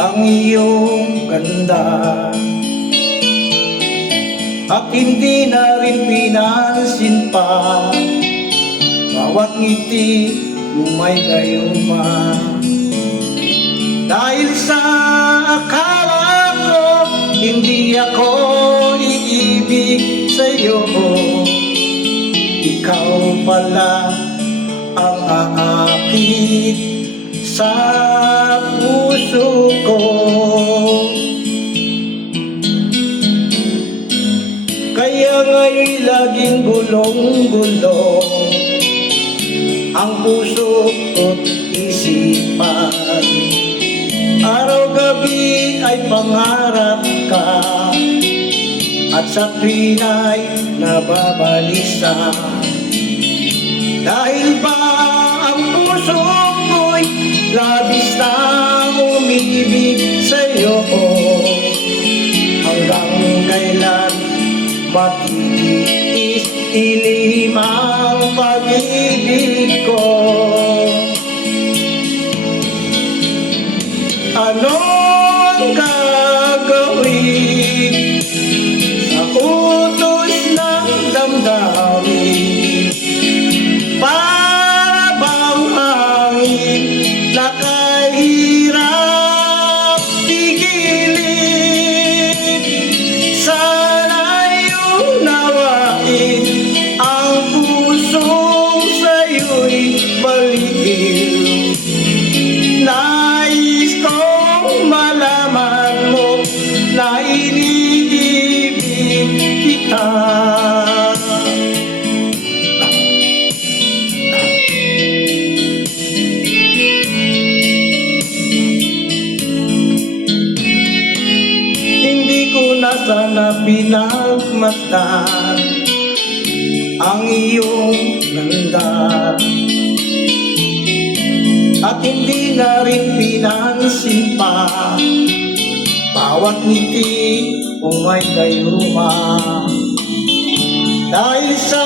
ang iyong ganda, at hindi na rin pinansin pa bawat ngiti mo may gayuma. Dahil sa akala ko hindi ako iibig sa'yo, ikaw pala ang aakit sa puso ko. Kaya nga'y laging gulong-gulong ang puso ko't isipan. Araw-gabi ay pangarap ka, at sa tuwin ay nababalisa. Dahil ba ang puso ko'y labis na umibig sa'yo, hanggang kailan matitiis ilim ang pag-ibig ko? Anong gagawin sa utos ng damdamin? Para bang hangin na kahirap pigilin? Sana'y unawain ang pusong sa'yo'y baliw. Nais kong malaman mo na iniibig kita. Hindi ko na sana pinagmasdan ang iyong ganda, at hindi na rin pinansin pa bawat ngiti kung may gayuma. Dahil sa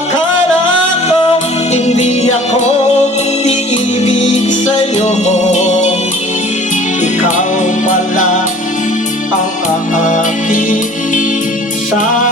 akala ko hindi ako iibig sa'yo, ikaw pala ang aakit sa